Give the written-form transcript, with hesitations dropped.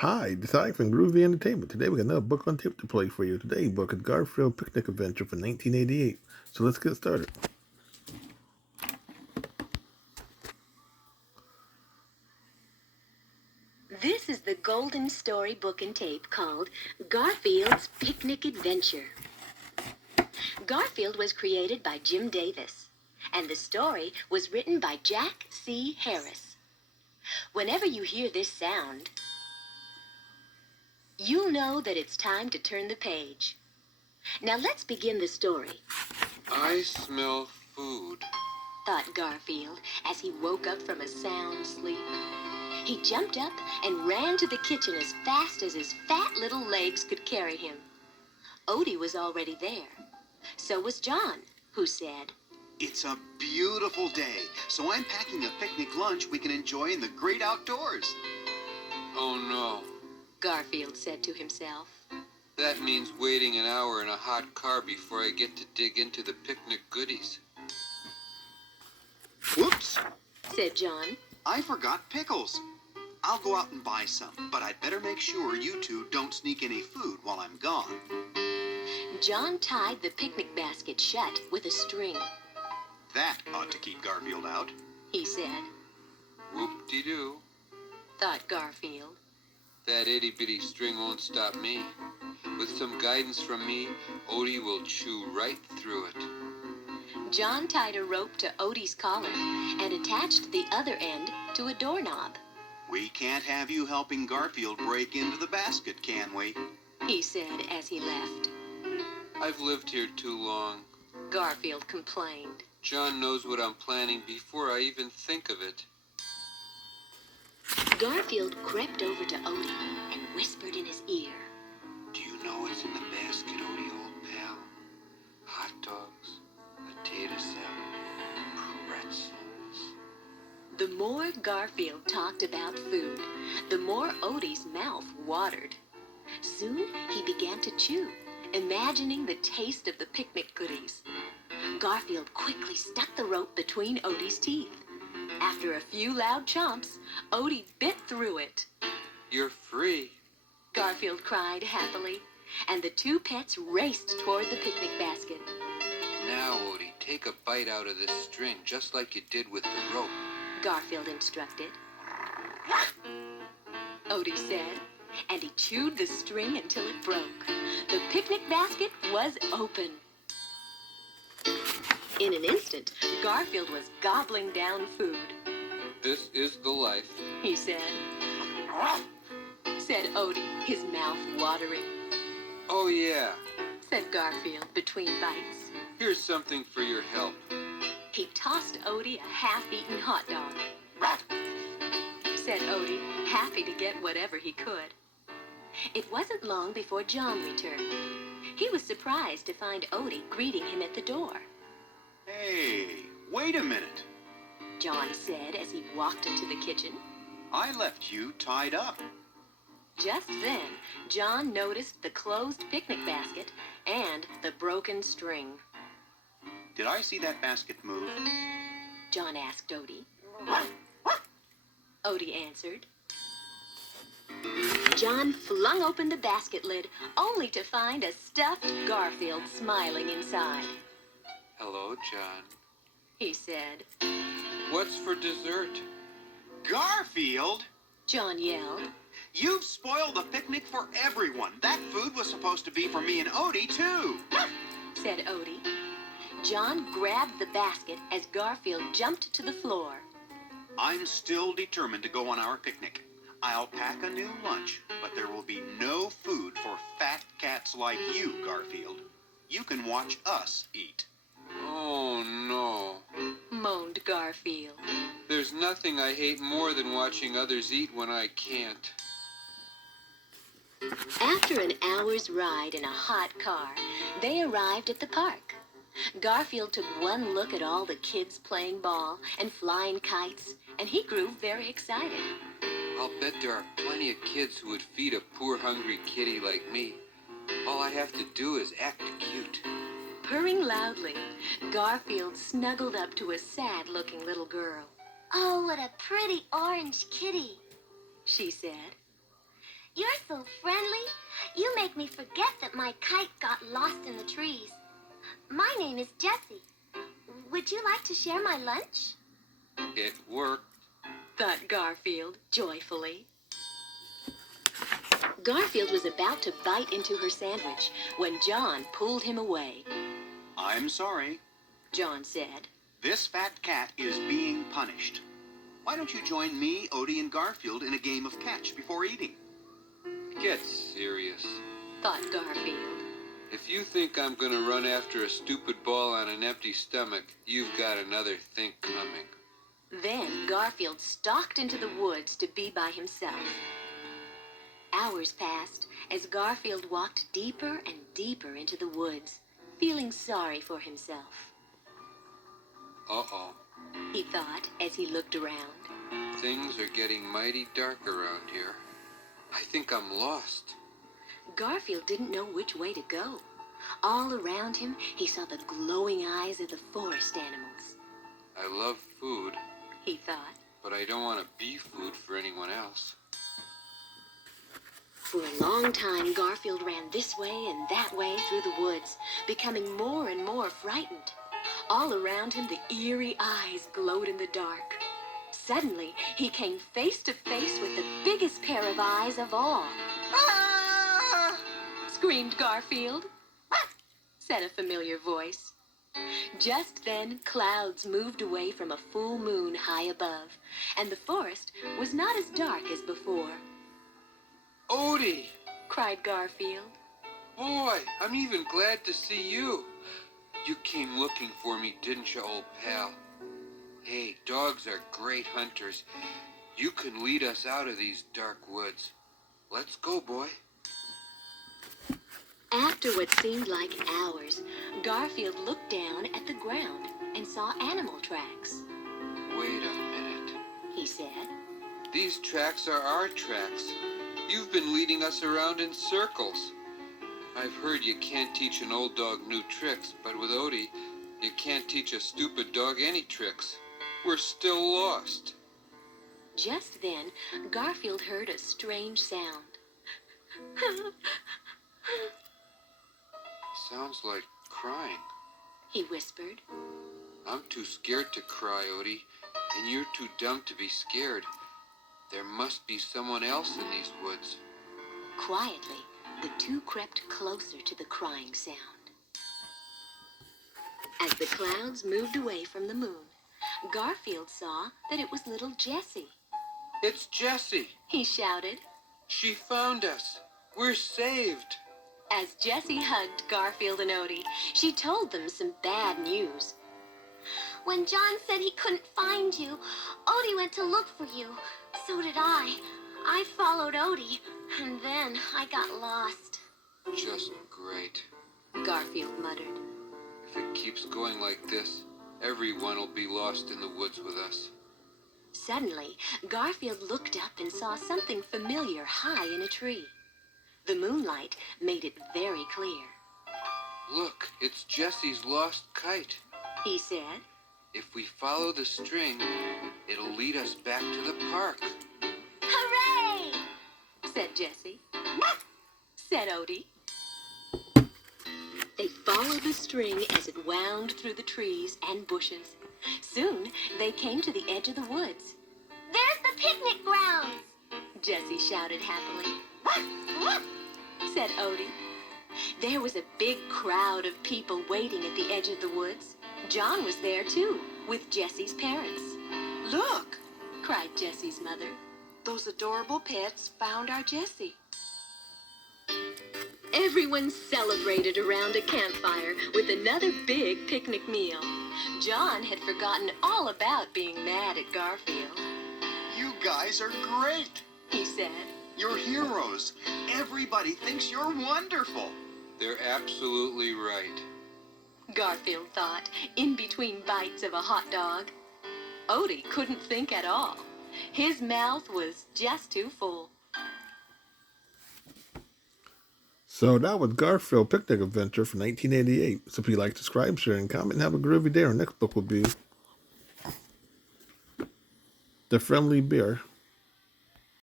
Hi, this is Ike from Groovy Entertainment. Today we got another book on tape to play for you. Today's book is Garfield Picnic Adventure from 1988. So let's get started. This is the golden story book and tape called Garfield's Picnic Adventure. Garfield was created by Jim Davis, and the story was written by Jack C. Harris. Whenever you hear this sound, you'll know that it's time to turn the page. Now let's begin the story, I smell food. thought Garfield as he woke up from a sound sleep. He jumped up and ran to the kitchen as fast as his fat little legs could carry him. Odie was already there. So was John, who said, It's a beautiful day, so I'm packing a picnic lunch we can enjoy in the great outdoors. Oh no, Garfield said to himself. that means waiting an hour in a hot car before I get to dig into the picnic goodies. Whoops, Said John. I forgot pickles. I'll go out and buy some, but I'd better make sure you two don't sneak any food while I'm gone. John tied the picnic basket shut with a string. That ought to keep Garfield out. He said, Whoop-de-doo. thought Garfield. That itty-bitty string won't stop me. With some guidance from me, Odie will chew right through it. John tied a rope to Odie's collar and attached the other end to a doorknob. We can't have you helping Garfield break into the basket, can we? He said as he left. I've lived here too long. Garfield complained. John knows what I'm planning before I even think of it. Garfield crept over to Odie and whispered in his ear. Do you know what's in the basket, Odie, old pal? Hot dogs, potato salad, pretzels. The more Garfield talked about food, the more Odie's mouth watered. Soon he began to chew, imagining the taste of the picnic goodies. Garfield quickly stuck the rope between Odie's teeth. After a few loud chomps, Odie bit through it. You're free. Garfield cried happily, and the two pets raced toward the picnic basket. Now, Odie, take a bite out of this string, just like you did with the rope. Garfield instructed. Odie said, and he chewed the string until it broke. The picnic basket was open. In an instant, Garfield was gobbling down food. This is the life. He said. Said Odie, his mouth watering. Oh yeah, Said Garfield between bites. here's something for your help. He tossed Odie a half-eaten hot dog. Said Odie, happy to get whatever he could. It wasn't long before John returned. He was surprised to find Odie greeting him at the door. Hey, wait a minute. John said as he walked into the kitchen. I left you tied up. Just then, John noticed the closed picnic basket and the broken string. Did I see that basket move? John asked Odie. Odie answered. John flung open the basket lid, only to find a stuffed Garfield smiling inside. Hello, John. He said. What's for dessert? Garfield! John yelled. You've spoiled the picnic for everyone. That food was supposed to be for me and Odie, too. Said Odie. John grabbed the basket as Garfield jumped to the floor. I'm still determined to go on our picnic. I'll pack a new lunch, but there will be no food for fat cats like you, Garfield. You can watch us eat. Oh no. Moaned Garfield. There's nothing I hate more than watching others eat when I can't. After an hour's ride in a hot car, they arrived at the park. Garfield took one look at all the kids playing ball and flying kites, and he grew very excited. I'll bet there are plenty of kids who would feed a poor hungry kitty like me. All I have to do is act cute. Purring loudly, Garfield snuggled up to a sad-looking little girl. Oh, what a pretty orange kitty, She said. You're so friendly. You make me forget that my kite got lost in the trees. My name is Jessie. Would you like to share my lunch? It worked. thought Garfield joyfully. Garfield was about to bite into her sandwich when John pulled him away. I'm sorry. John said. This fat cat is being punished. Why don't you join me, Odie, and Garfield in a game of catch before eating? Get serious. Thought Garfield. If you think I'm gonna run after a stupid ball on an empty stomach, you've got another think coming. Then Garfield stalked into the woods to be by himself. Hours passed as Garfield walked deeper and deeper into the woods, feeling sorry for himself. Uh-oh. He thought as he looked around. Things are getting mighty dark around here. I think I'm lost. Garfield didn't know which way to go. All around him, he saw the glowing eyes of the forest animals. I love food, He thought. but I don't want to be food for anyone else. For a long time, Garfield ran this way and that way through the woods, becoming more and more frightened. All around him, the eerie eyes glowed in the dark. Suddenly, he came face to face with the biggest pair of eyes of all. Ah! Screamed Garfield. Said a familiar voice. Just then, clouds moved away from a full moon high above, and the forest was not as dark as before. Odie! Cried Garfield. Boy, I'm even glad to see you. You came looking for me, didn't you, old pal? Hey, dogs are great hunters. You can lead us out of these dark woods. Let's go, boy. After what seemed like hours, Garfield looked down at the ground and saw animal tracks. Wait a minute. He said. These tracks are our tracks. You've been leading us around in circles. I've heard you can't teach an old dog new tricks, but with Odie, you can't teach a stupid dog any tricks. We're still lost. Just then, Garfield heard a strange sound. Sounds like crying. He whispered. I'm too scared to cry, Odie, and you're too dumb to be scared. There must be someone else in these woods. Quietly, the two crept closer to the crying sound. As the clouds moved away from the moon, Garfield saw that it was little Jessie. It's Jessie. He shouted. She found us. We're saved. As Jessie hugged Garfield and Odie, she told them some bad news. When John said he couldn't find you, Odie went to look for you. So did I. I followed Odie, and then I got lost. Just great. Garfield muttered. If it keeps going like this, everyone will be lost in the woods with us. Suddenly, Garfield looked up and saw something familiar high in a tree. The moonlight made it very clear. Look, it's Jessie's lost kite. He said. If we follow the string, it'll lead us back to the park. Hooray! Said Jessie. Said Odie. They followed the string as it wound through the trees and bushes. Soon, they came to the edge of the woods. There's the picnic grounds! Jessie shouted happily. Said Odie. There was a big crowd of people waiting at the edge of the woods. John was there too, with Jessie's parents. Look, Cried Jessie's mother. those adorable pets found our Jessie. Everyone celebrated around a campfire with another big picnic meal. John had forgotten all about being mad at Garfield. You guys are great. He said. You're heroes. Everybody thinks you're wonderful. They're absolutely right. Garfield thought, in between bites of a hot dog. Odie couldn't think at all. His mouth was just too full. So that was Garfield Picnic Adventure from 1988. So if you like, subscribe, share, and comment, and have a groovy day. Our next book will be The Friendly Bear.